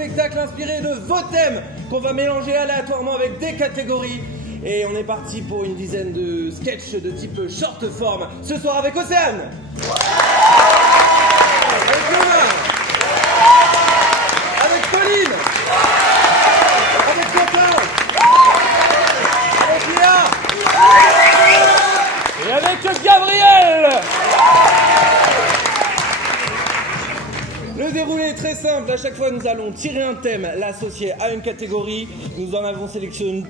spectacle inspiré de vos thèmes qu'on va mélanger aléatoirement avec des catégories. Et on est parti pour une dizaine de sketchs de type short form. Ce soir avec Océane, avec Thomas, avec Pauline, avec Quentin, avec Léa et avec Gabriel. Le déroulé est très simple. À chaque fois, nous allons tirer un thème, l'associer à une catégorie. Nous en avons sélectionné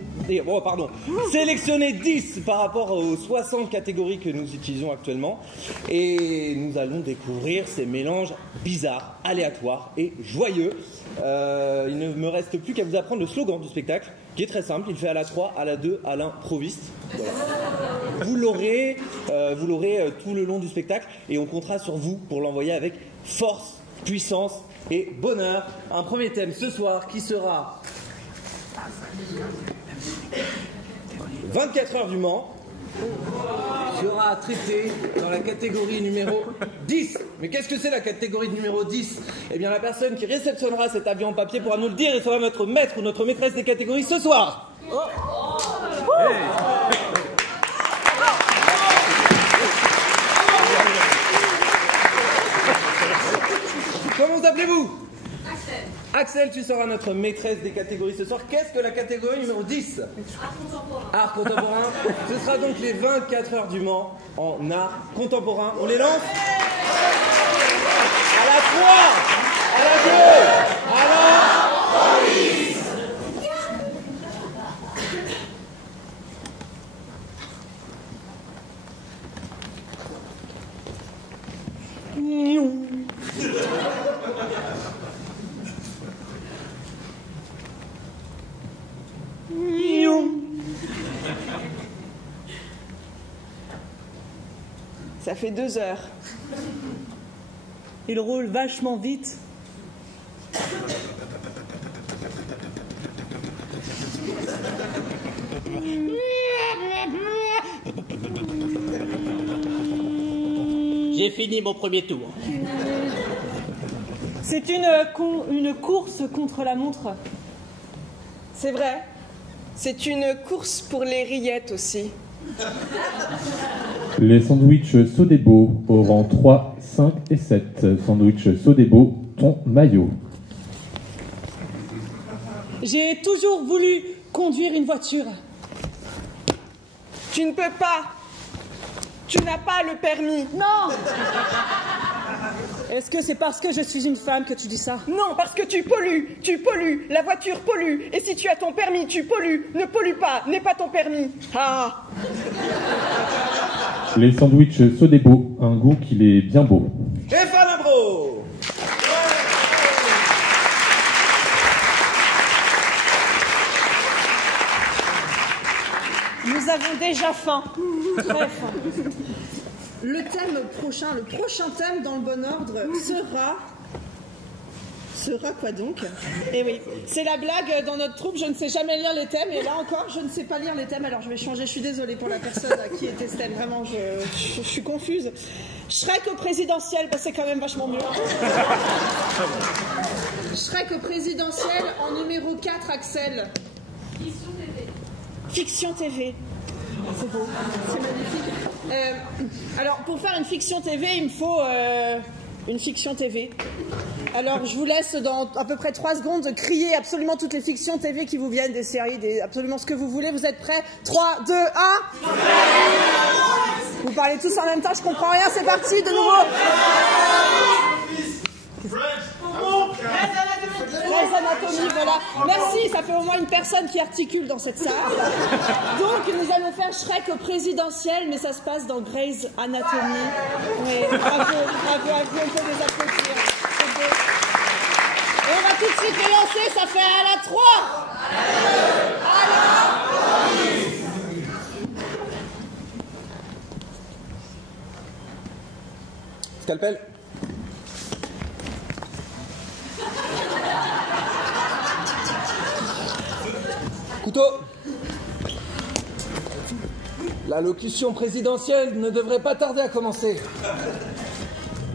10 par rapport aux 60 catégories que nous utilisons actuellement. Et nous allons découvrir ces mélanges bizarres, aléatoires et joyeux. Il ne me reste plus qu'à vous apprendre le slogan du spectacle, qui est très simple. Il fait à la 3, à la 2, à l'improviste. Voilà. Vous l'aurez tout le long du spectacle et on comptera sur vous pour l'envoyer avec force, puissance et bonheur. Un premier thème ce soir qui sera 24 heures du Mans, sera traité dans la catégorie numéro 10. Mais qu'est-ce que c'est la catégorie numéro 10? Eh bien la personne qui réceptionnera cet avis en papier pourra nous le dire et sera notre maître ou notre maîtresse des catégories ce soir. Comment vous appelez-vous? Axel. Axel, tu seras notre maîtresse des catégories ce soir. Qu'est-ce que la catégorie numéro 10? Art contemporain. Art contemporain. Ce sera donc les 24 heures du Mans en art contemporain. On les lance? À la 3, à la 2, à la... Ça fait 2 heures. Il roule vachement vite. J'ai fini mon premier tour. C'est une course contre la montre. C'est vrai. C'est une course pour les rillettes aussi. Les sandwichs Sodebo au rang 3, 5 et 7. Sandwich Sodebo, ton maillot. J'ai toujours voulu conduire une voiture. Tu ne peux pas. Tu n'as pas le permis. Non. Est-ce que c'est parce que je suis une femme que tu dis ça? Non, parce que tu pollues. Tu pollues. La voiture pollue. Et si tu as ton permis, tu pollues. Ne pollue pas. N'aie pas ton permis. Ah. Les sandwichs Sodebo, un goût qu'il est bien beau. Et Falabro. Nous avons déjà faim. Très faim. Le prochain thème dans le bon ordre sera quoi donc? Eh oui, c'est la blague dans notre troupe, je ne sais jamais lire les thèmes, et là encore, je ne sais pas lire les thèmes, alors je vais changer, je suis désolée pour la personne à qui était ce thème, vraiment, je suis confuse. Shrek au présidentiel, bah c'est quand même vachement mieux. Shrek au présidentiel en numéro 4, Axel. Fiction TV. Fiction TV. C'est beau, c'est magnifique. Alors, pour faire une fiction TV, il me faut une fiction TV. Alors, je vous laisse dans à peu près 3 secondes crier absolument toutes les fictions TV qui vous viennent, des séries, absolument ce que vous voulez. Vous êtes prêts? 3, 2, 1. Vous parlez tous en même temps, je comprends rien, c'est parti, de nouveau. Grey's Anatomy, voilà. Merci, ça fait au moins une personne qui articule dans cette salle. Donc, nous allons faire Shrek au présidentiel, mais ça se passe dans Grey's Anatomy. Oui, bravo à vous, on peut les applaudir. Et on va tout de suite les lancer, ça fait à la 3. À la 2. Scalpel. Couteau. La locution présidentielle ne devrait pas tarder à commencer.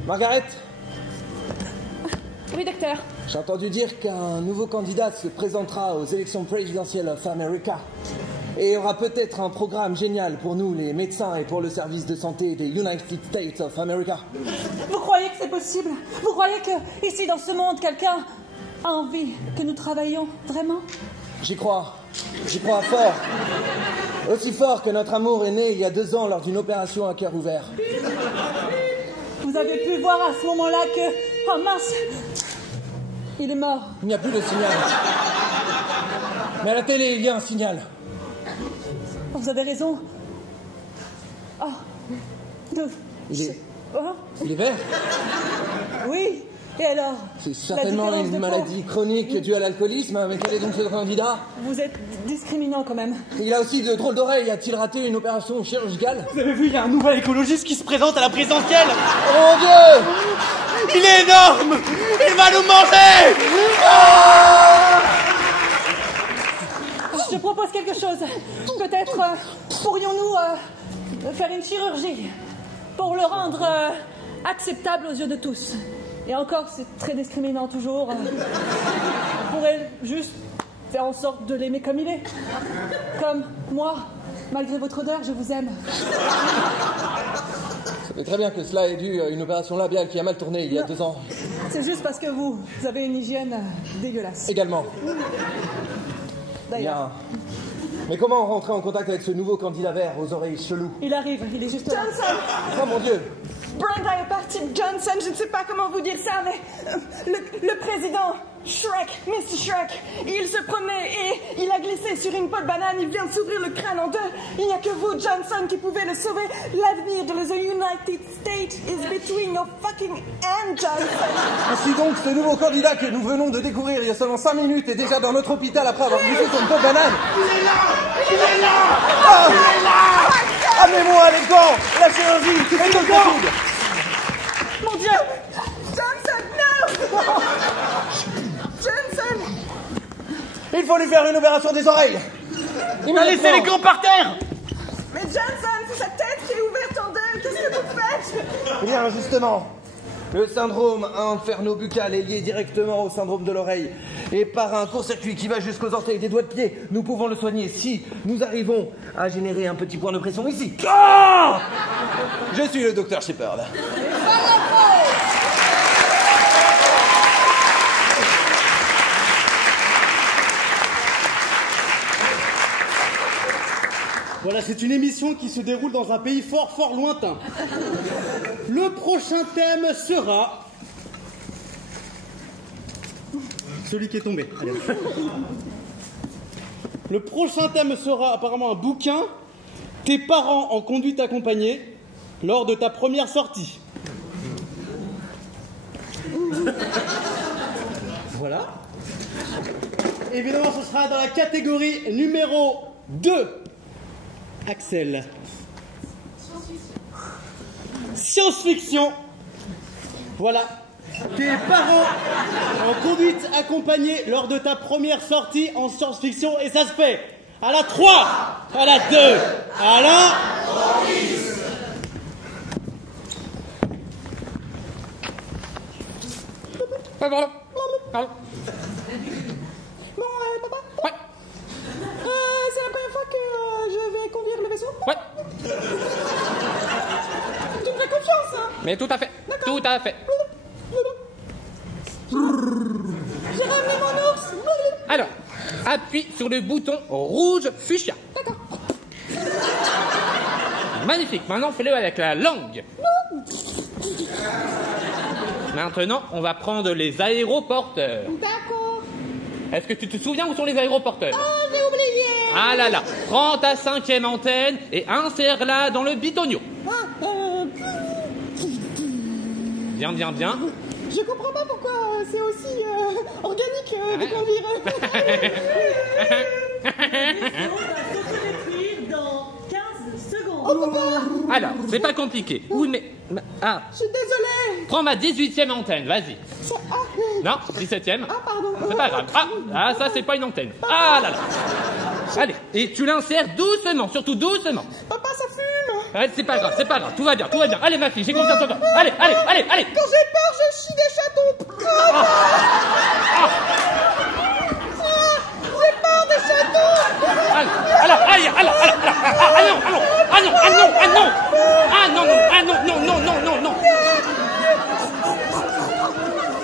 Margaret. Oui, docteur. J'ai entendu dire qu'un nouveau candidat se présentera aux élections présidentielles of America. Et il y aura peut-être un programme génial pour nous, les médecins, et pour le service de santé des United States of America. Vous croyez que c'est possible? Vous croyez que, ici, dans ce monde, quelqu'un a envie que nous travaillions vraiment? J'y crois. J'y crois fort. Aussi fort que notre amour est né il y a 2 ans lors d'une opération à cœur ouvert. Vous avez pu voir à ce moment-là que... Oh mince! Il est mort. Il n'y a plus de signal. Mais à la télé, il y a un signal. Vous avez raison. Oh. Il est vert. Oui. Et alors? C'est certainement une maladie chronique due à l'alcoolisme, mais quel est donc ce candidat? Vous êtes discriminant quand même. Il a aussi de drôles d'oreilles. A-t-il raté une opération chirurgicale? Vous avez vu, il y a un nouvel écologiste qui se présente à la présidentielle. Oh mon Dieu! Il est énorme. Il va nous manger. Je propose quelque chose. Peut-être pourrions-nous faire une chirurgie pour le rendre acceptable aux yeux de tous. Et encore, c'est très discriminant toujours. On pourrait juste faire en sorte de l'aimer comme il est. Comme moi, malgré votre odeur, je vous aime. Ça fait très bien que cela ait dû à une opération labiale qui a mal tourné il y a 2 ans. C'est juste parce que vous avez une hygiène dégueulasse. Également. D'ailleurs. Bien. Mais comment rentrer en contact avec ce nouveau candidat vert aux oreilles cheloues? Il arrive, il est juste là. Johnson! Oh mon Dieu! Brenda est partie. Johnson, je ne sais pas comment vous dire ça, mais le président Shrek, Mr. Shrek, il se promenait et il a glissé sur une peau de banane. Il vient de s'ouvrir le crâne en 2. Il n'y a que vous, Johnson, qui pouvez le sauver. L'avenir de the United States is between your fucking hands, Johnson. Ainsi donc, ce nouveau candidat que nous venons de découvrir il y a seulement 5 minutes est déjà dans notre hôpital après avoir glissé sur une peau de banane. Il est là. Il est là. Ah, il est là. Amenez-moi les gants! La chirurgie est au possible! Mon Dieu! Johnson, non! Johnson! Il faut lui faire une opération des oreilles! Il a laissé les gants par terre. Mais Johnson, c'est sa tête qui est ouverte en 2. Qu'est-ce que vous faites? Eh bien, justement, le syndrome inferno-buccal est lié directement au syndrome de l'oreille. Et par un court-circuit qui va jusqu'aux orteils des doigts de pied, nous pouvons le soigner si nous arrivons à générer un petit point de pression ici. Oh! Je suis le docteur Shepard. Voilà, c'est une émission qui se déroule dans un pays fort, fort lointain. Le prochain thème sera... celui qui est tombé. Allez. Le prochain thème sera apparemment un bouquin, tes parents en conduite accompagnée, lors de ta première sortie. Voilà. Évidemment, ce sera dans la catégorie numéro 2. Axel. Science-fiction. Voilà. Tes parents en conduite accompagnée lors de ta première sortie en science-fiction. Et ça se fait à la 3, à la 2, à la... Bon, papa? Ouais. C'est la première fois que je vais conduire le vaisseau? Ouais. Tu me fais confiance, hein? Mais tout à fait. Tout à fait. J'ai ramené mon ours. Alors, appuie sur le bouton rouge fuchsia. D'accord. Magnifique. Maintenant, fais-le avec la langue. Maintenant, on va prendre les aéroporteurs. D'accord. Est-ce que tu te souviens où sont les aéroporteurs? Oh, j'ai oublié. Ah là là. Prends ta 5e antenne et insère-la dans le bitonio. Bien, bien, bien. Je comprends pas pourquoi c'est aussi organique de conduire. Dans 15 secondes. Oh, papa. Alors, c'est pas compliqué. Oui, mais... Ah, Je suis désolée. prends ma 18e antenne, vas-y. Non, 17e. Ah, pardon. C'est pas grave. Ah, ça, c'est pas une antenne. Ah là là. Allez, et tu l'insères doucement, surtout doucement. Papa, ça fume. Arrête, c'est pas grave, tout va bien. Allez, ma fille, j'ai confiance en toi. Allez. Quand j'ai peur, je chie des chatons. J'ai peur des chatons. Non.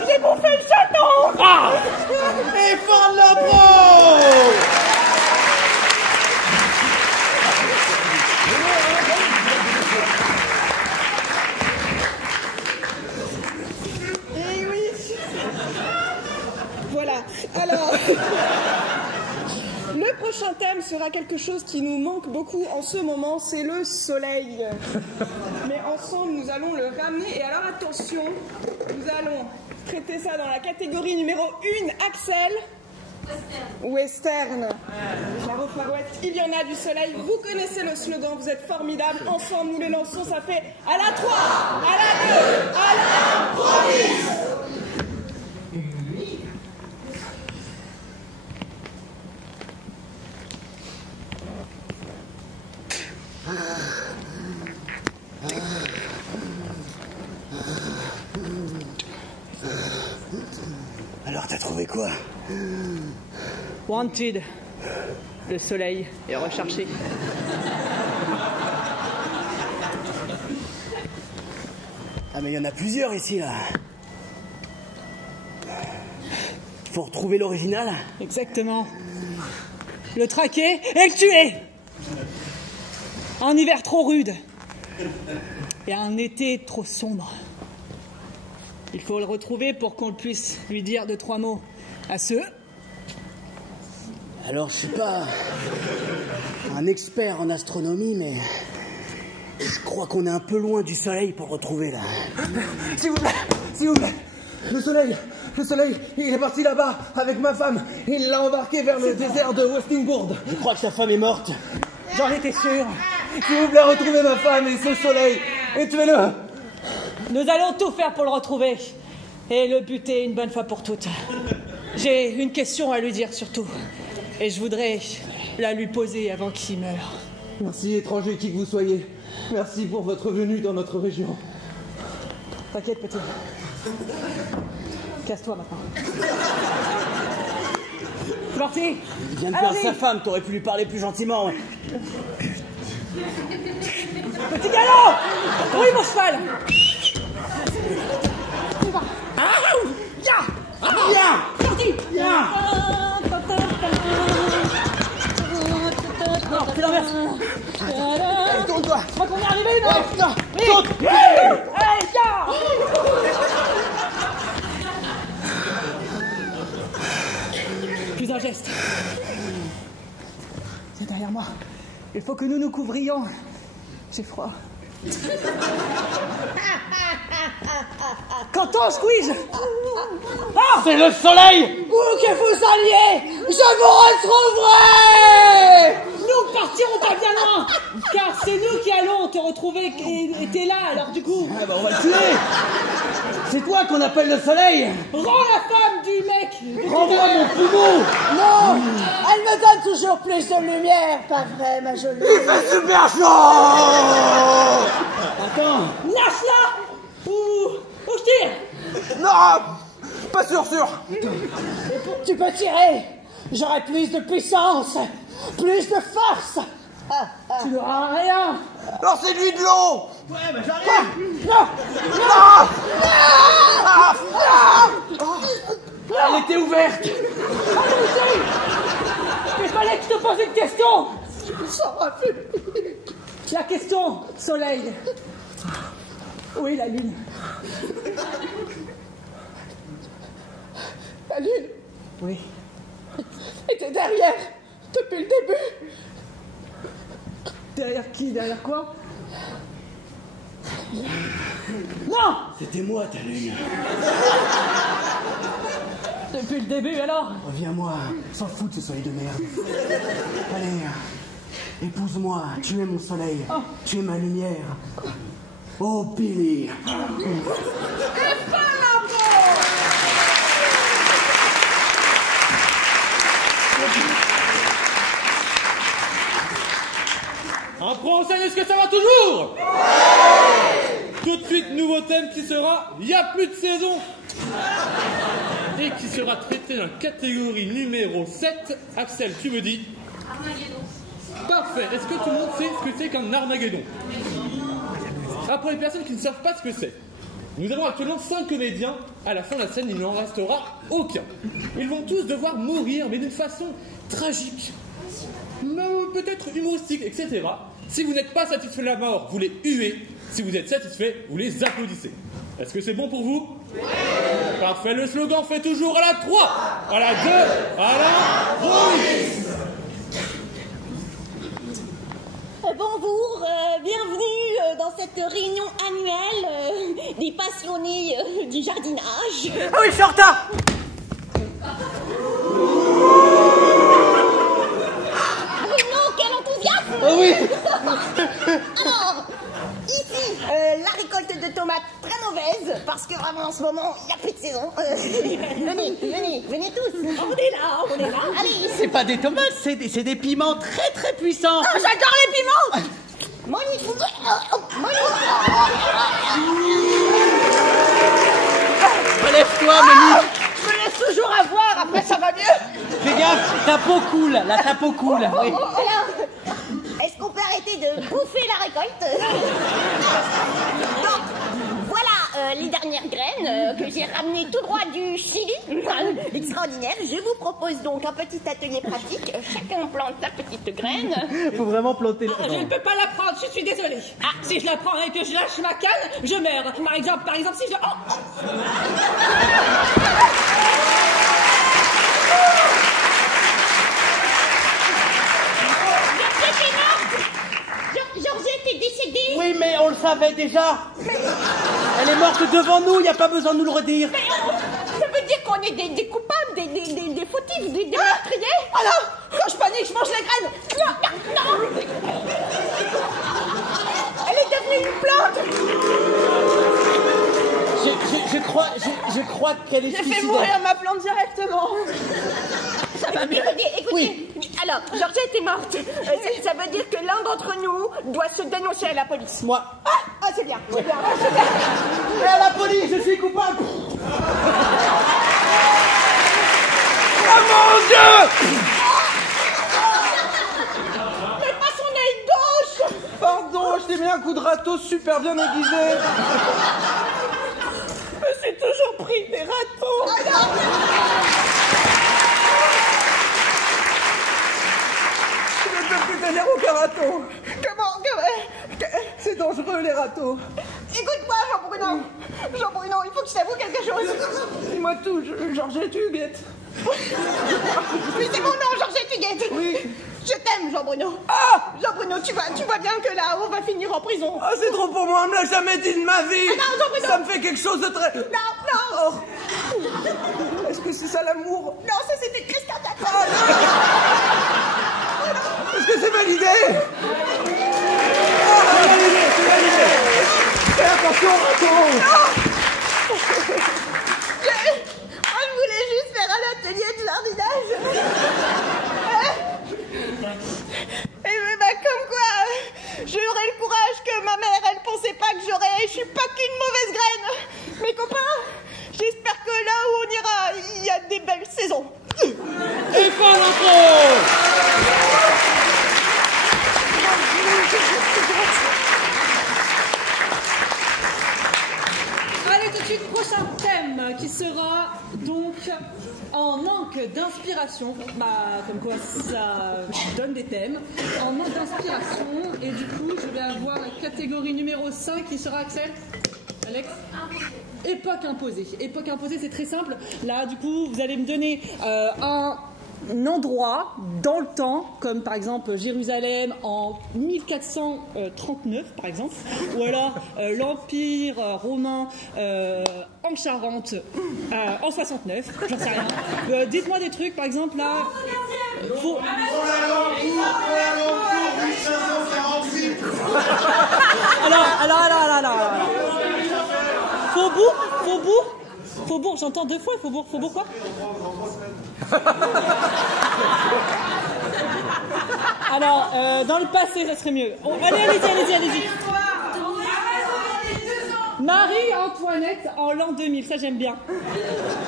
J'ai bouffé le chaton. Et fin de la pro. Eh oui. Voilà. Alors, le prochain thème sera quelque chose qui nous manque beaucoup en ce moment, c'est le soleil. Mais ensemble, nous allons le ramener. Et alors, attention, nous allons traiter ça dans la catégorie numéro 1, Axel. Western. Claro Farouette, il y en a du soleil. Vous connaissez le slogan, vous êtes formidables. Ensemble, nous les lançons, ça fait à la 3, à la 2, à la promise. Alors, t'as trouvé quoi? Wanted. Le soleil est recherché. Ah, mais il y en a plusieurs ici, là. Faut retrouver l'original. Exactement. Le traquer et le tuer. Un hiver trop rude. Et un été trop sombre. Il faut le retrouver pour qu'on puisse lui dire 2-3 mots à ceux. Alors, je suis pas un expert en astronomie, mais je crois qu'on est un peu loin du soleil pour retrouver, là. S'il vous plaît, le soleil, il est parti là-bas avec ma femme. Il l'a embarqué vers le désert de Westingbourg. Je crois que sa femme est morte. J'en étais sûr. S'il vous plaît, retrouvez ma femme et ce soleil et tuez-le. Nous allons tout faire pour le retrouver et le buter une bonne fois pour toutes. J'ai une question à lui dire surtout. Et je voudrais la lui poser avant qu'il meure. Merci, étranger qui que vous soyez. Merci pour votre venue dans notre région. T'inquiète, petit. Casse-toi maintenant. C'est parti. Il vient de perdre sa femme, t'aurais pu lui parler plus gentiment. Ouais. Petit galop. Oui, mon cheval. Non, tu l'inverses. Allez, tourne-toi. Je crois qu'on est arrivé, non? Ouais, putain. Oui. Saute. Allez, viens. Plus un geste. C'est derrière moi. Il faut que nous nous couvrions. J'ai froid. Qu'entends-je, squeeze? Ah! C'est le soleil. Où que vous alliez, je vous retrouverai! Nous partirons pas bien loin, car c'est nous qui allons te retrouver et t'es là, alors du coup... Ah bah on va le tuer. C'est toi qu'on appelle le soleil. Rends la femme du mec! Rends-moi mon poumon. Non, elle me donne toujours plus de lumière, pas vrai, ma jolie? Il fait super chaud. Attends. Lâche-la! Ou je tire! Non, pas sûr. Tu peux tirer. J'aurai plus de puissance, plus de force. Tu n'auras rien! Lancez-lui de l'eau. Ouais, bah j'arrive. Non, Elle était ouverte. Il fallait que je te pose une question! ça m'a fait. La question, soleil. Où est la lune? La lune Oui. était derrière depuis le début. Derrière qui? Derrière quoi? Non! C'était moi ta lune. Depuis le début, alors? Reviens-moi, s'en fout de ce soleil de merde. Allez, épouse-moi, tu es mon soleil, tu es ma lumière. Oh Billy. Un point enseigne, est-ce que ça va toujours? Tout de suite, nouveau thème qui sera « Il n'y a plus de saison » et qui sera traité dans la catégorie numéro 7. Axel, tu me dis? Armageddon. Parfait. Est-ce que tout le monde sait ce que c'est qu'un Armageddon? Ah, pour les personnes qui ne savent pas ce que c'est, nous avons actuellement 5 comédiens. À la fin de la scène, il n'en restera aucun. Ils vont tous devoir mourir, mais d'une façon tragique, peut-être humoristique, etc. Si vous n'êtes pas satisfait de la mort, vous les huez. Si vous êtes satisfait, vous les applaudissez. Est-ce que c'est bon pour vous? Oui. Parfait. Le slogan fait toujours à la 3, à la 2, à la 3. Bonjour, bienvenue dans cette réunion annuelle des passionnés du jardinage. Ah oui, je suis en retard. Oui, non, quel enthousiasme! Oh oui. Alors, ici, la récolte de tomates très mauvaise, parce que vraiment en ce moment, il n'y a plus de saison. Venez tous. On est là. Allez. C'est pas des tomates, c'est des piments très très puissants. Oh, j'adore les piments. Monique. Relève-toi, Monique. Je me laisse toujours avoir, après ça va mieux. Fais gaffe, ta peau coule, ta peau coule. Oui. Alors, est-ce qu'on peut arrêter de bouffer la récolte? Donc, voilà les dernières graines que j'ai ramenées tout droit du Chili. Extraordinaire. Je vous propose donc un petit atelier pratique. Chacun plante sa petite graine. Faut vraiment planter Je ne peux pas la prendre, je suis désolée. Ah, si je la prends et que je lâche ma canne, je meurs. Par exemple, si je... Georgette est décédée. Oui, mais on le savait déjà. Elle est morte devant nous, il n'y a pas besoin de nous le redire. Mais ça veut dire qu'on est des coupables, des fautifs, des meurtriers. Alors, quand je panique, je mange les graines. Non. Elle est devenue une plante. Je crois qu'elle est J'ai fait suicidaire. mourir ma plante directement. Ça va mieux. Écoutez. Oui. Alors, Georgette est morte. Ça veut dire que l'un d'entre nous doit se dénoncer à la police. Moi. Ah, c'est bien. Et à la police, je suis coupable. Oh mon Dieu! Mais pas son œil gauche. Pardon, je t'ai mis un coup de râteau super bien aiguisé. Je me suis toujours pris des râteaux. Je ne peux plus tenir aucun râteau. Comment C'est dangereux les râteaux. Écoute-moi, Jean-Bruno. Jean-Bruno, il faut que je t'avoue quelque chose. Dis-moi tout, Georgette Huguette. Mais c'est mon nom, Georgette Huguette. Oui. Je t'aime, Jean-Bruno. Ah! Jean-Bruno, tu vois bien que là, on va finir en prison. Ah, c'est trop pour moi, on me l'a jamais dit de ma vie. Ah non, Jean-Bruno. Ça me fait quelque chose de très... Non. Oh. Est-ce que c'est ça l'amour? Non, ça c'était Christian Diacre. Est-ce que c'est validé? C'est validé. Fais attention au râteau. Moi, je voulais juste faire un atelier de jardinage. Et comme quoi, j'aurais le courage que ma mère, elle pensait pas que j'aurais. Je suis pas qu'une mauvaise graine. Mes copains, j'espère que là où on ira, il y a des belles saisons. Et fin l'intro. Allez, tout de suite, prochain thème qui sera donc en manque d'inspiration. Comme quoi ça donne des thèmes. En manque d'inspiration. Et du coup, je vais avoir la catégorie numéro 5 qui sera Axel. Alex. Époque imposée. Époque imposée, c'est très simple. Là, du coup, vous allez me donner un endroit dans le temps, comme par exemple Jérusalem en 1439, par exemple, ou alors l'Empire romain en Charente en 69, j'en sais rien. Dites-moi des trucs, par exemple, là... Alors. Faubourg, j'entends deux fois. Faubourg quoi? Alors, dans le passé, ça serait mieux. Allez-y. Marie-Antoinette en l'an 2000, ça j'aime bien.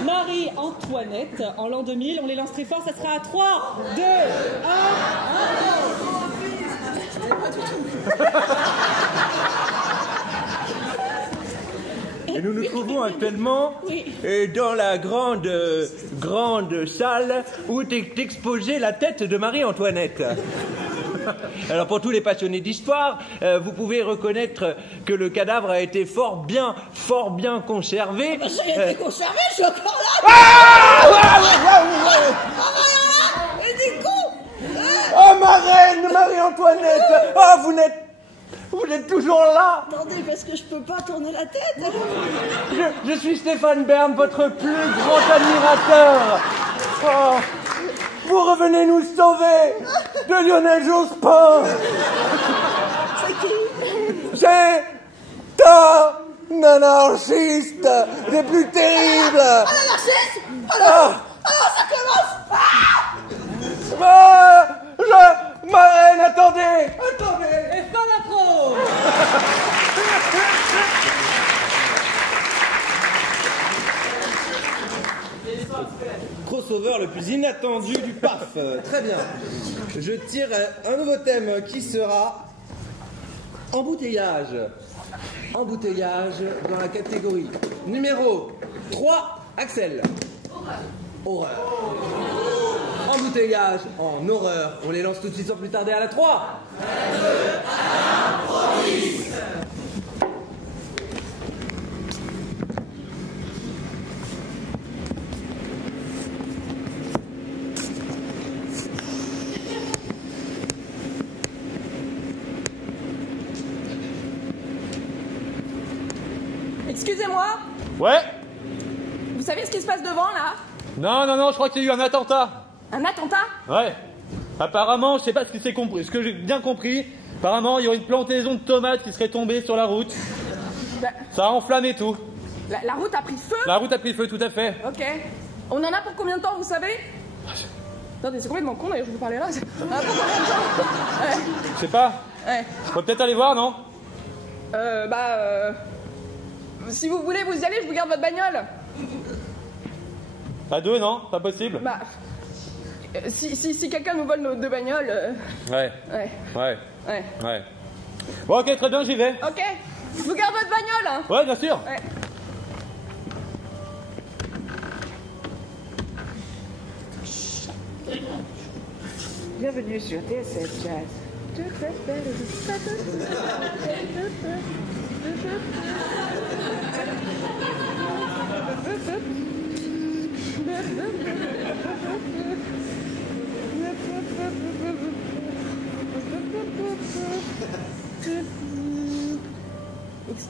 Marie-Antoinette en l'an 2000, on les lance très fort, ça sera à 3, 2, 1... Et nous nous trouvons actuellement dans la grande salle où est exposée la tête de Marie-Antoinette. Alors pour tous les passionnés d'histoire, vous pouvez reconnaître que le cadavre a été fort bien conservé. Ça a été conservé, je suis encore là. Et du coup Oh ma reine, Marie-Antoinette. Oh, vous êtes toujours là. Attendez, parce que je peux pas tourner la tête. Je suis Stéphane Bern, votre plus grand admirateur. Oh, vous revenez nous sauver de Lionel Jospin. C'est un anarchiste des plus terribles. Un anarchiste. Alors, ça commence. Ma reine, attendez. Et pas la pro. Crossover le plus inattendu du PAF. Très bien. Je tire un nouveau thème qui sera embouteillage. Embouteillage dans la catégorie numéro 3, Axel. Horreur. Embouteillage en horreur. On les lance tout de suite sans plus tarder à la 3. Excusez-moi, Ouais. vous savez ce qui se passe devant là? Non, je crois qu'il y a eu un attentat. Un attentat? Ouais. Apparemment, je sais pas ce que j'ai bien compris. Apparemment, il y aurait une plantaison de tomates qui serait tombée sur la route. Bah, Ça a enflammé tout. la route a pris feu? La route a pris feu, tout à fait. Ok. On en a pour combien de temps, vous savez? Attendez, c'est complètement con d'ailleurs, je vous parlais là. On en a pour combien de temps? Je sais pas. Ouais. On va peut-être aller voir, non? Si vous voulez, vous y allez, je vous garde votre bagnole. À deux, non? Pas possible? Bah. Si quelqu'un nous vole nos deux bagnoles. Ouais. Ouais. Bon, ok, très bien, j'y vais. Ok. Je vous garde votre bagnole, hein. Ouais, bien sûr. Ouais. Bienvenue sur TSF Jazz.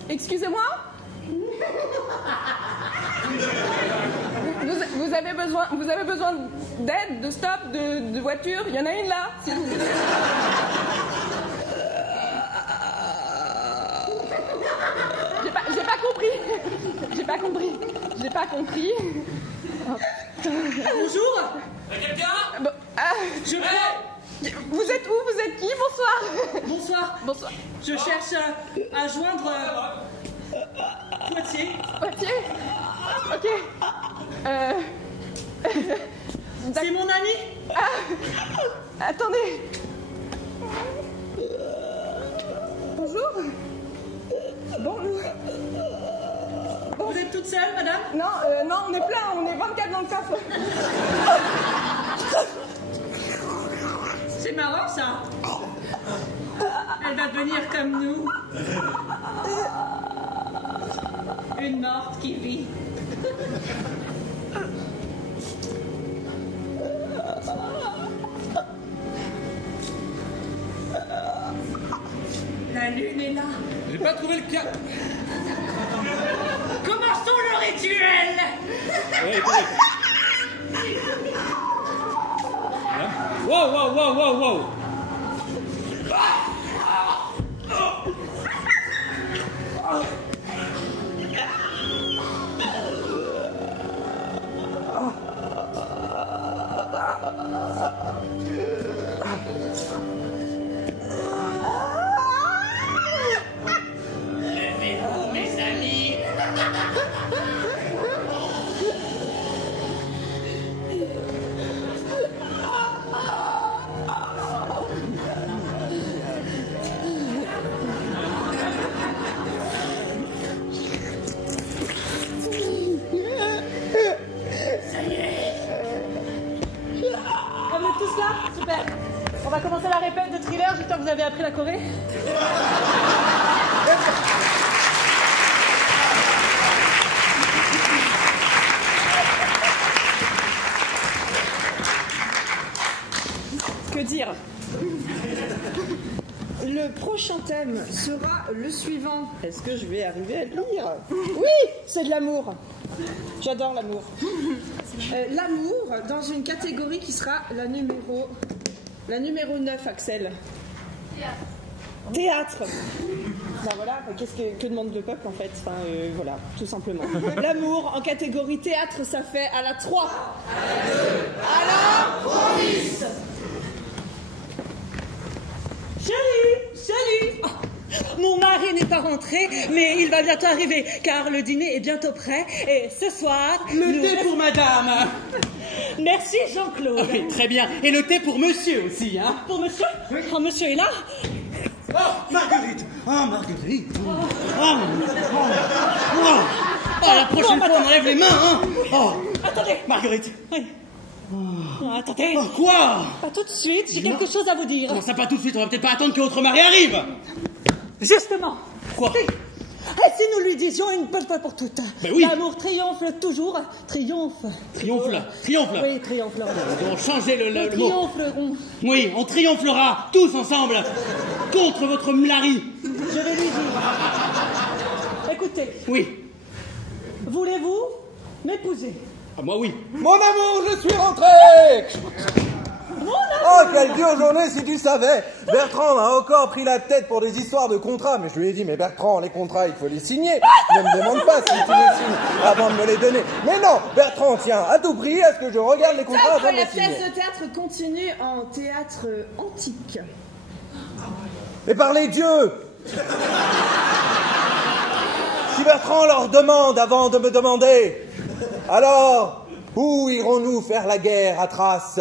Excusez-moi. Vous avez besoin d'aide, de stop, de voiture? Il y en a une là, s'il vous plaît. J'ai pas compris. Oh, Bonjour. bon, Je prends... vous êtes où? Vous êtes qui? Bonsoir. Bonsoir. Je cherche à joindre Poitiers. Poitiers? Ok. C'est mon ami. Attendez. Bonjour. Bonjour. Vous êtes toute seule, madame? Non, on est plein, on est 24 dans le coffre. C'est marrant, ça. Elle va venir comme nous. Une morte qui vit. La lune est là. J'ai pas trouvé le cas. Commençons le rituel. Ouais, wow. Super. On va commencer la répète de Thriller, j'espère que vous avez appris la choré. Que dire? Le prochain thème sera le suivant. Est-ce que je vais arriver à le lire? Oui, c'est de l'amour. J'adore l'amour. L'amour dans une catégorie qui sera la numéro 9, Axel. Théâtre. Ben voilà, que demande le peuple en fait? Enfin, voilà, tout simplement. L'amour en catégorie théâtre, ça fait à la 3. À la police. Salut. Oh, mon mari n'est pas rentré, mais il va bientôt arriver, car le dîner est bientôt prêt, et ce soir... Le thé pour madame. Merci Jean-Claude. Ah oui, très bien. Et le thé pour monsieur aussi, hein? Pour monsieur? Oui. Oh, monsieur est là? Oh, Marguerite. Oh, Marguerite. La prochaine fois, on enlève les mains, hein? Oh. Attendez. Marguerite. Oui. Oh, attendez. Oh, quoi? Pas tout de suite, j'ai quelque chose à vous dire. Comment ça, pas tout de suite? On va peut-être pas attendre que votre mari arrive. Justement. Quoi? Et si nous lui disions une bonne fois pour toutes? Ben oui. L'amour triomphe toujours. Triomphe. Triomphe. Oui, triomphlera. Nous devons changer le mot. Triompherons. Oui, on triomphera tous ensemble contre votre mari. Je vais lui dire. Écoutez. Oui. Voulez-vous m'épouser? Ah, moi, oui. Mon amour, je suis rentré. Mon amour. Oh, quelle dure journée si tu savais. Bertrand m'a encore pris la tête pour des histoires de contrats. Mais je lui ai dit, mais Bertrand, les contrats, il faut les signer. Ne me demande pas si tu les signes avant de me les donner. Mais non, Bertrand tient à tout prix à ce que je regarde les contrats avant de les La signer. pièce de théâtre continue en théâtre antique. Mais parlez Dieu. Si Bertrand leur demande avant de me demander, alors, où irons-nous faire la guerre à Thrace?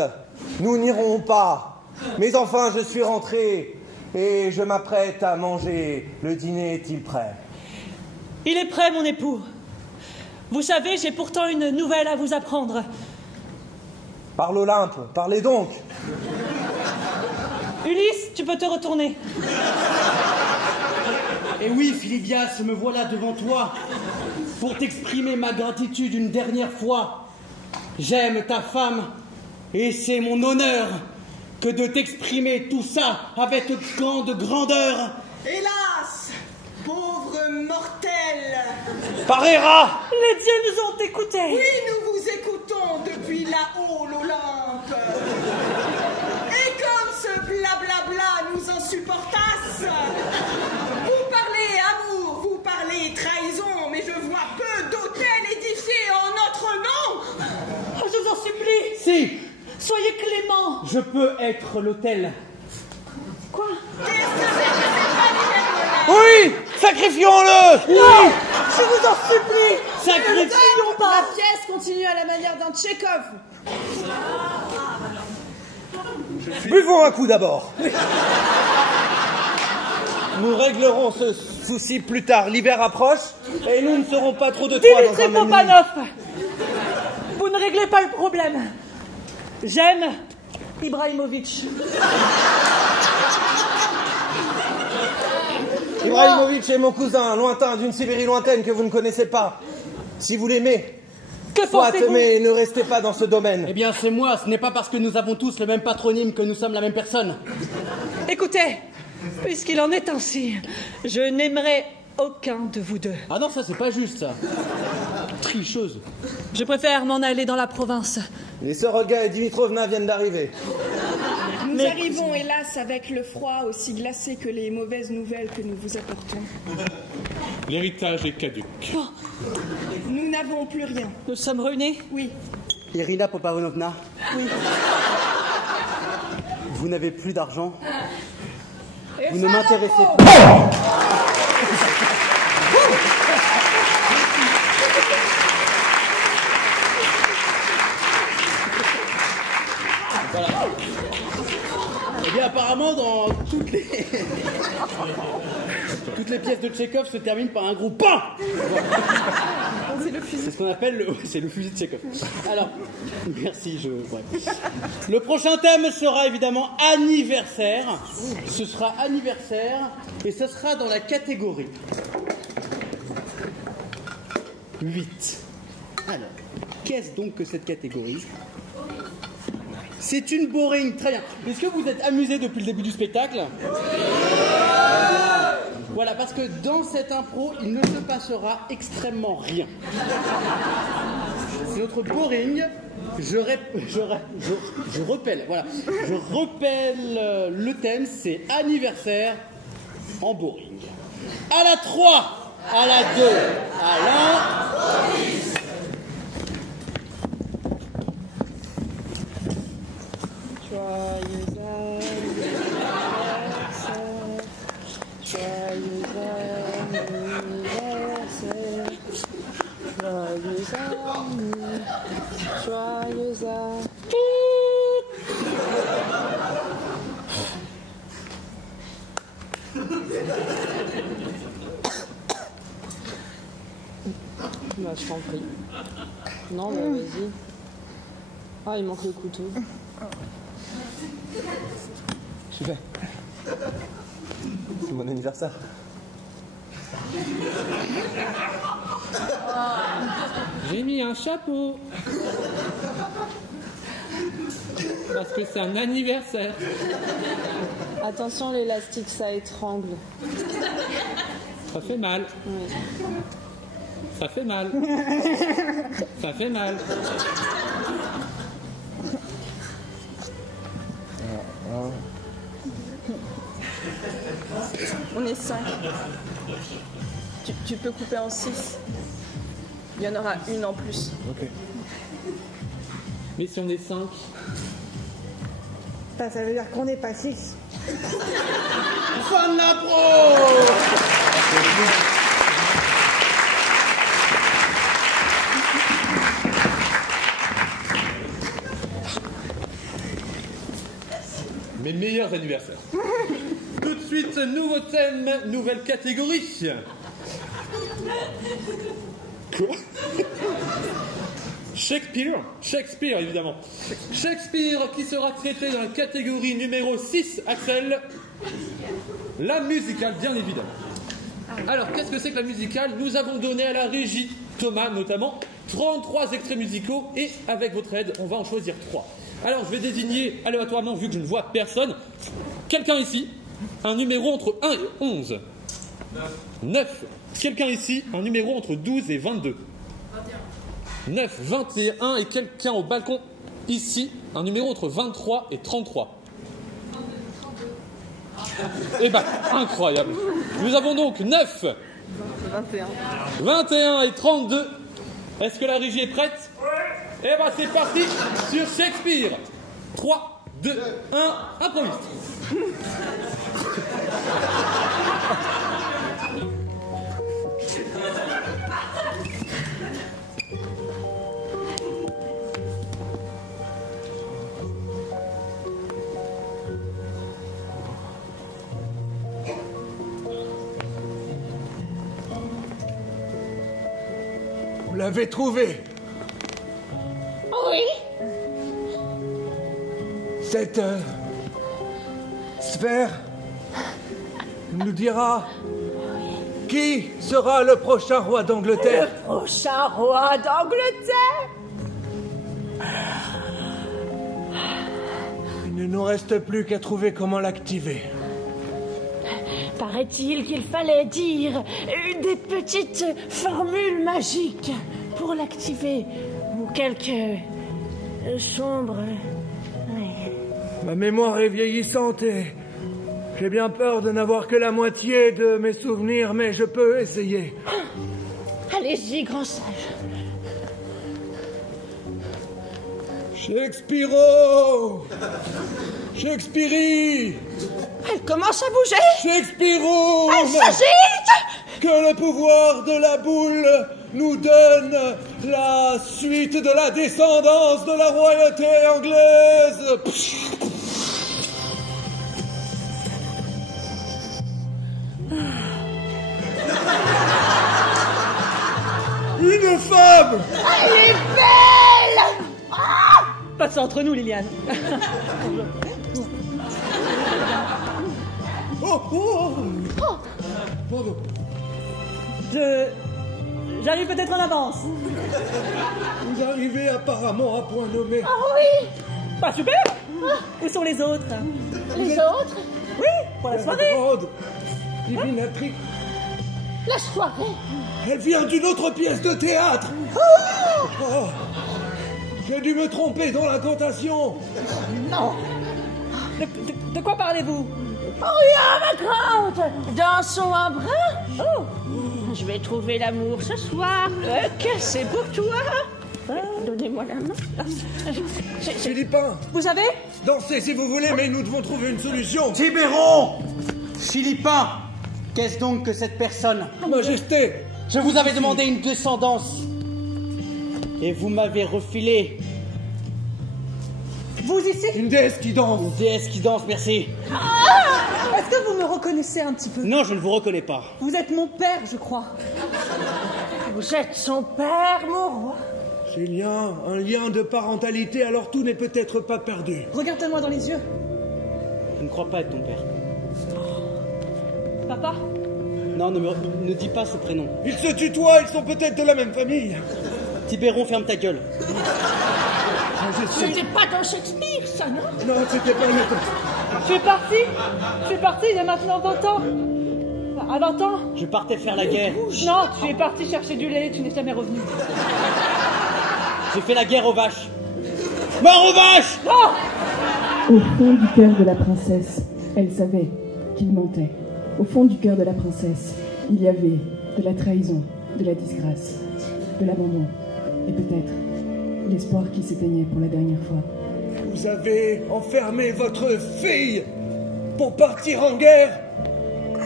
Nous n'irons pas. Mais enfin, je suis rentré et je m'apprête à manger. Le dîner est-il prêt? Il est prêt, mon époux. Vous savez, j'ai pourtant une nouvelle à vous apprendre. Par l'Olympe, parlez donc. Ulysse, tu peux te retourner. Et oui, Philibias, me voilà devant toi pour t'exprimer ma gratitude une dernière fois. J'aime ta femme et c'est mon honneur que de t'exprimer tout ça avec grande grandeur. Hélas, pauvre mortel. Par Héra. Les dieux nous ont écoutés. Oui, nous vous écoutons depuis là-haut, l'Olympe. Et comme ce blablabla nous insupportasse, vous parlez amour, vous parlez trahison, mais je vois peu d'hôtels édifiés en notre nom. Oh, je vous en supplie. Si, Soyez clément. je peux être l'autel. Quoi? Oui, sacrifions-le. Non, je vous en supplie. Sacrifions pas. La pièce continue à la manière d'un Tchekhov. Buvons un coup d'abord. Nous réglerons ce souci plus tard. L'hiver approche et nous ne serons pas trop de trois dans Dimitri un même lit. Popanov, vous ne réglez pas le problème. J'aime Ibrahimovic. Ibrahimovic est mon cousin, lointain, d'une Sibérie lointaine que vous ne connaissez pas. Si vous l'aimez, Que soit pensez-vous? aimé et ne restez pas dans ce domaine. Eh bien, c'est moi, ce n'est pas parce que nous avons tous le même patronyme que nous sommes la même personne. Écoutez, puisqu'il en est ainsi, je n'aimerais aucun de vous deux. Ah non, ça c'est pas juste, ça. Tricheuse. Je préfère m'en aller dans la province. Les sœurs Olga et Dimitrovna viennent d'arriver. Nous arrivons, hélas, avec le froid aussi glacé que les mauvaises nouvelles que nous vous apportons. L'héritage est caduc. Nous n'avons plus rien. Nous sommes ruinés? Oui. Irina Poparovna, Oui. vous n'avez plus d'argent. Et Vous ne ça, m'intéressez l'impôt. pas. apparemment, dans toutes les pièces de Tchekhov se terminent par un gros PAM. C'est ce qu'on appelle c'est le fusil de Tchekhov. Alors, merci, ouais. Le prochain thème sera évidemment anniversaire. Ce sera anniversaire et ce sera dans la catégorie 8. Alors, qu'est-ce donc que cette catégorie ? C'est une boring, très bien. Est-ce que vous êtes amusés depuis le début du spectacle ? Voilà, parce que dans cette impro, il ne se passera extrêmement rien. C'est notre boring. Je repelle, voilà. Je repelle le thème, c'est anniversaire en boring. À la 3, à la 2, à la... Joyeux Bah, je t'en prie. Non, bah vas-y. Ah, il manque le couteau. Super. C'est mon anniversaire. J'ai mis un chapeau. Parce que c'est un anniversaire. Attention, l'élastique, ça étrangle. Ça fait mal. Oui. Ça fait mal. Ça fait mal. On est 5. Tu peux couper en 6. Il y en aura une en plus. Ok. Mais si on est 5. Ça veut dire qu'on n'est pas 6. Fin de l'impro. Mes meilleurs anniversaires. Tout de suite, nouveau thème, nouvelle catégorie. Quoi ? Shakespeare, évidemment. Shakespeare qui sera traité dans la catégorie numéro 6, Axel. La musicale, bien évidemment. Alors, qu'est-ce que c'est que la musicale ? Nous avons donné à la régie, Thomas notamment, 33 extraits musicaux et avec votre aide, on va en choisir 3. Alors, je vais désigner aléatoirement, vu que je ne vois personne, quelqu'un ici, un numéro entre 1 et 11. 9. Quelqu'un ici, un numéro entre 12 et 22. 9, 21 et quelqu'un au balcon ici, un numéro entre 23 et 33. Eh ben, incroyable. Nous avons donc 9, 21 et 32. Est-ce que la régie est prête ? Eh ben, c'est parti sur Shakespeare. 3, 2, 1, improvise. Vous l'avez trouvé? Oui. Cette sphère nous dira qui sera le prochain roi d'Angleterre. Le prochain roi d'Angleterre? Il ne nous reste plus qu'à trouver comment l'activer. Paraît-il qu'il fallait dire des petites formules magiques pour l'activer, ou quelques sombres... Ma mémoire est vieillissante et j'ai bien peur de n'avoir que la moitié de mes souvenirs, mais je peux essayer. Allez-y, grand sage. Shakespearo! Shakespeare! Elle commence à bouger! Shakespearo! Elle s'agite! Que le pouvoir de la boule nous donne la suite de la descendance de la royauté anglaise! Une femme! Elle est belle! Ah! Pas de ça entre nous, Liliane. Pardon. J'arrive peut-être en avance. Vous arrivez apparemment à point nommé. Ah oui! Pas super. Où sont les autres? Les autres? Oui, pour la soirée. Grande divinatrice. La soirée? Elle vient d'une autre pièce de théâtre. Oh, j'ai dû me tromper dans l'incantation. Non. De quoi parlez-vous? Rien, ma grande! Dansons un brin? Oh! Je vais trouver l'amour ce soir. Que c'est pour toi? Donnez-moi la main. Philippin, Vous savez? dansez si vous voulez, mais nous devons trouver une solution. Tibéron! Philippin! Qu'est-ce donc que cette personne? Majesté, Je vous avais demandé une descendance. Et vous m'avez refilé Vous ici? une déesse qui danse. une déesse qui danse, merci. Est-ce que vous me reconnaissez un petit peu? Non, je ne vous reconnais pas. Vous êtes mon père, je crois. Vous êtes son père, mon roi. Ces liens, un lien de parentalité, alors tout n'est peut-être pas perdu. Regardez-moi dans les yeux. Je ne crois pas être ton père. Papa? Non, ne dis pas ce prénom. Ils se tutoient, ils sont peut-être de la même famille. Tibéron, ferme ta gueule. C'était pas dans Shakespeare, ça, non? Non, c'était pas le Tu es parti il y a maintenant 20 ans. À 20 ans? Je partais faire la guerre. Non, tu es parti chercher du lait, tu n'es jamais revenu. J'ai fait la guerre aux vaches. Mort aux vaches! Non! Au fond du cœur de la princesse, elle savait qu'il mentait. Au fond du cœur de la princesse, il y avait de la trahison, de la disgrâce, de l'abandon et peut-être l'espoir qui s'éteignait pour la dernière fois. Vous avez enfermé votre fille pour partir en guerre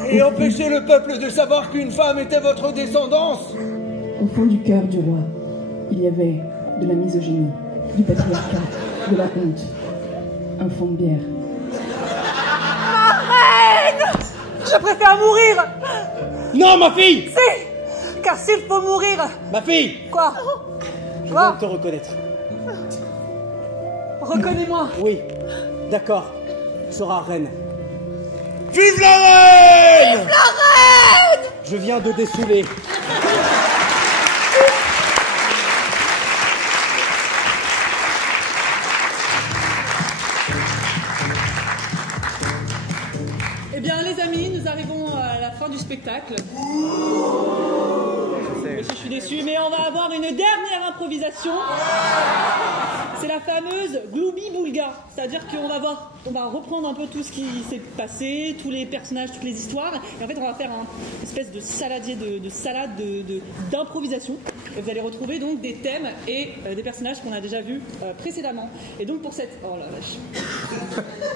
et empêcher le peuple de savoir qu'une femme était votre descendance. Au fond du cœur du roi, il y avait de la misogynie, du patriarcat, de la honte, un fond de bière. Je préfère mourir! Non, ma fille! Si! Car s'il faut mourir... Ma fille! Quoi? Je viens de te reconnaître. Reconnais-moi! Oui, d'accord. Tu seras reine. Vive la reine! Vive la reine! Je viens de dessouler. Eh bien, les amis, nous arrivons à la fin du spectacle. Je suis déçu, mais on va avoir une dernière improvisation. C'est la fameuse Glooby Boulga. C'est-à-dire qu'on va on va reprendre un peu tout ce qui s'est passé, tous les personnages, toutes les histoires. Et en fait, on va faire une espèce de saladier, de salade d'improvisation. Et vous allez retrouver donc des thèmes et des personnages qu'on a déjà vus précédemment. Et donc pour cette... Oh la vache.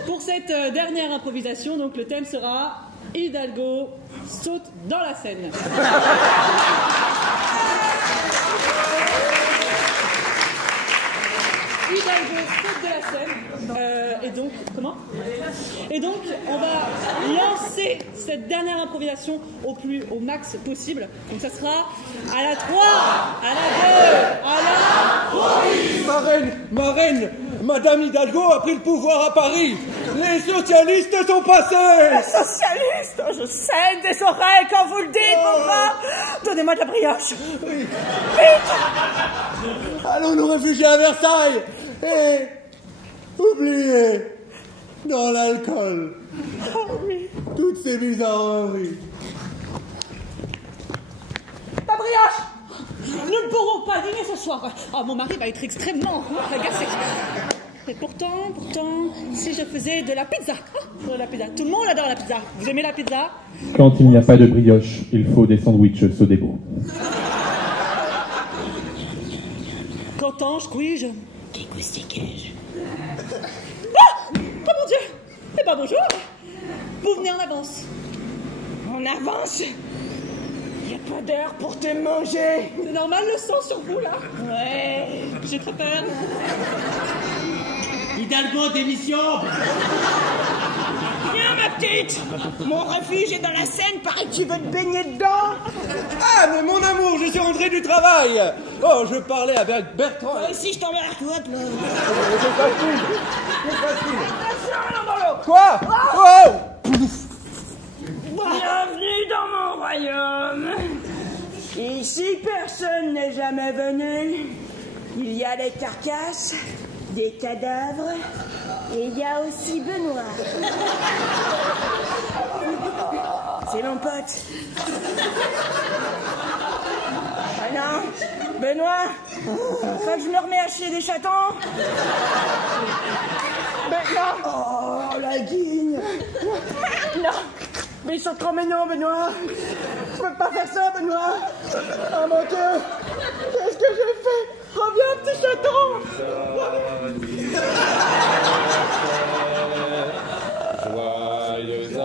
Pour cette dernière improvisation, donc le thème sera Hidalgo saute dans la Seine. Hidalgo saute de la Seine. Et donc, comment? Et donc, on va lancer cette dernière improvisation au max possible. Donc, ça sera à la 3, à la 2, à la... Ma reine, Madame Hidalgo a pris le pouvoir à Paris. Les socialistes sont passés. Les socialistes? Je saigne des oreilles quand vous le dites, mon frère. Donnez-moi de la brioche. Oui. Vite. Allons nous réfugier à Versailles. Et oubliez dans l'alcool toutes ces bizarreries. La brioche! Nous ne pourrons pas dîner ce soir. Oh, mon mari va être extrêmement agacé. Et pourtant, si je faisais de la pizza. De la pizza. Tout le monde adore la pizza. Vous aimez la pizza? Quand il n'y a pas de brioche, il faut des sandwichs Sodebo. Qu'entends-je, puis-je? Qu'écoustique-je? Ah! Oh mon Dieu! Eh ben bonjour! Vous venez en avance. En avance? Y a pas d'heure pour te manger. C'est normal le sang sur vous là? Ouais. J'ai très peur. Hidalgo, démission. Viens, ma petite. Mon refuge est dans la Seine, paraît que tu veux te baigner dedans. Ah, mais mon amour, je suis rentré du travail. Oh, je parlais avec Bertrand. Toi aussi, je t'embarque, hop là. C'est facile. Attention, non, dans l'eau. Quoi? Oh. Pouf. Bienvenue dans mon royaume. Ici, personne n'est jamais venu. Il y a des carcasses, des cadavres, et il y a aussi Benoît. C'est mon pote. Ah non, Benoît, faut que je me remets à chier des chatons. Benoît. Oh, la guigne. Non. Mais ils sont trop mignons, Benoît. Je peux pas faire ça, Benoît. Oh mon Dieu. Qu'est-ce que j'ai fait? Reviens, petit chaton.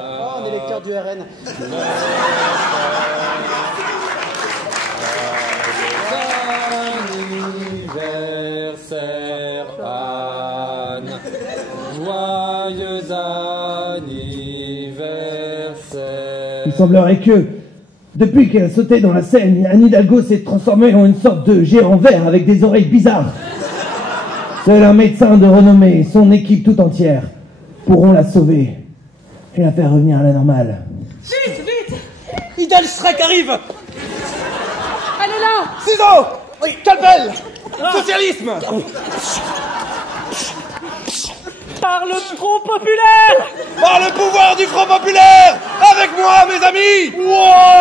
Oh, on est lecteur du RN. Anniversaire, Anne. Joyeux anniversaire. Il semblerait que, depuis qu'elle a sauté dans la Seine, Anne Hidalgo s'est transformée en une sorte de géant vert avec des oreilles bizarres. Seul un médecin de renommée et son équipe tout entière pourront la sauver et la faire revenir à la normale. Vite, vite. Idal Shrek arrive. Elle est là. Ciseaux. Oui, calpel. Socialisme. Par le Front populaire. Par le pouvoir du Front populaire. Avec moi, mes amis. Wow.